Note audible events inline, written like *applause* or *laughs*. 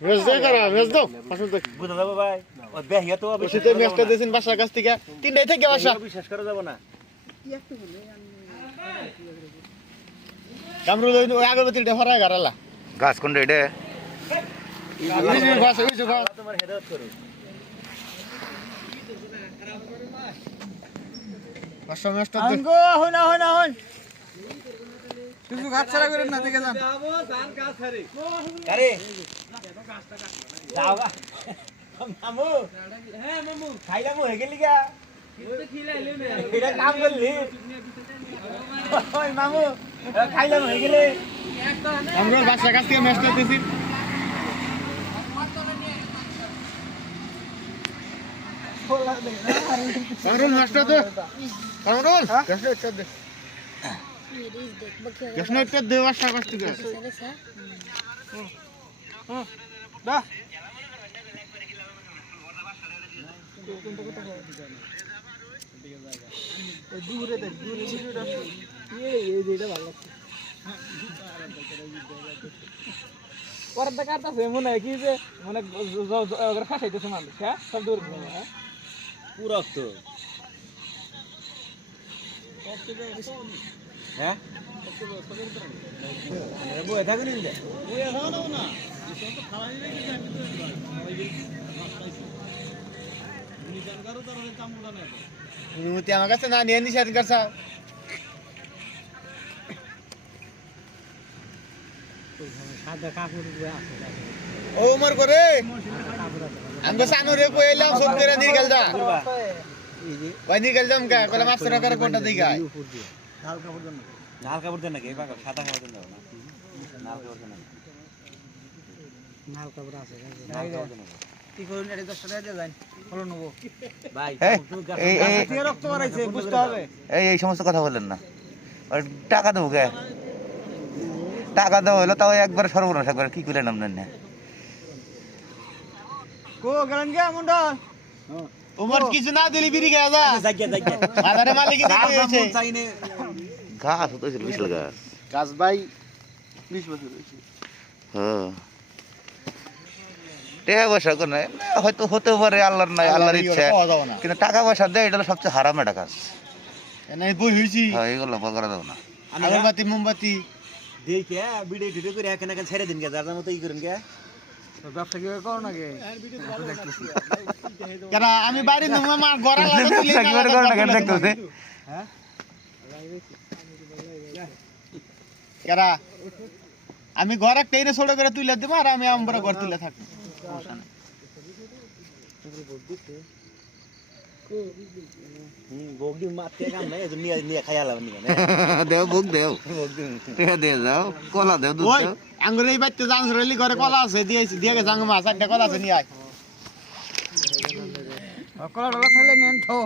মেজ দে করা মেজ দাও পাশে দেখ। বুঝা যাব ভাই ও বেহিয়া তো বিশ্বাস শীতে করা মেজটা যাব না। দিয়েছেন বাসার কাছ থেকে। তিনটাই থেকে বাসা। বিশ্বাস করা যাব না। কামরুল ওই আগরবাতিটা হরায় গারালা গাছ কোন রে গাছ তোমার হেদায়ত করো পাঁচশো মেজটা দে আঙ্গো হই না হই না হই কিছু গাছ ছাড়া করেন না দেখে যান। আরে যাও গা মামু। হ্যাঁ মামু খাইলাম হয়ে গেলি গা। এটা কাম করলি? মামু খাইলাম হয়ে গেলে। কাছ থেকে কামরুল কামরুল গ্যাসটা দে। গ্যাসটা দে কাছ থেকে। দা দূরে দেখ দূরে ভিডিওটা এই এই ভালো লাগছে। পরের দেখা আছে মনে হয় কি যে মানে খাসাইতেছে মানুষ হ্যাঁ? সব দূর হ্যাঁ? পুরো তো হ্যাঁ বয়ে থাকুন অনুমতি আমার কাছে না নিয়ে নিষেধ করছা ও মর করে? আমি সানু রে কইলাম সব করে নির্গল দা ওই নির্গল দাম কা? কলা মাছ টাকা করে কোনটা দিই গায় নাল কাপড় দেন নাকি? পাকা সাদা কাপড় দেন না? নাল কাপড় দেন না কাপড় কি করুন এটা দশ দিয়ে যান হলো নেব ভাই এই, তুমি গাছ- এই, এই, দিয়ে রক্ত বাড়াইছে বুঝতে হবে এই এই সমস্ত কথা বললেন না। টাকা দেবো কে? টাকা দেওয়া হলো তাও একবার সর্বনাশ একবার কি করলেন আপনার না? কো গেলেন গে মন্ডল ওমর কিছু না দিলি বিড়ি যা আধারে মালিক হয়েছে গাছ বিশাল গাছ। গাছ ভাই 20 বছর হয়েছে। হ্যাঁ। টাকা পয়সা কোনো হয়তো হতে পারে আল্লাহর নাই আল্লাহর ইচ্ছা। না। কিন্তু টাকা পয়সা দেয় এটা হলো সবচেয়ে হারাম একটা কাজ। বই হইছি। হ্যাঁ এগুলো বল করা না। আগরবাতি মোমবাতি। দেখে ভিডিও টিডিও করে এখানে এখানে ছেড়ে দিন গে যার মতো ই করেন গে। আমি কেরা আমি ঘর একটা ছোট করে তুলে দেবো আর আমি আমরা ঘর তুলে থাকব। কাম নাই। *laughs* দেও বুক দেও। *laughs* দিয়ে যাও কলা দেও দুধ ওই দেও। আঙ্গুর এই বাচ্চা জাংস রেলি ঘরে কলা আছে দিয়েছি দিয়ে গেছে আঙ্গুর মাছ একটা কলা আছে নিয়ে আয়। কলা টলা খাইলে নেন তো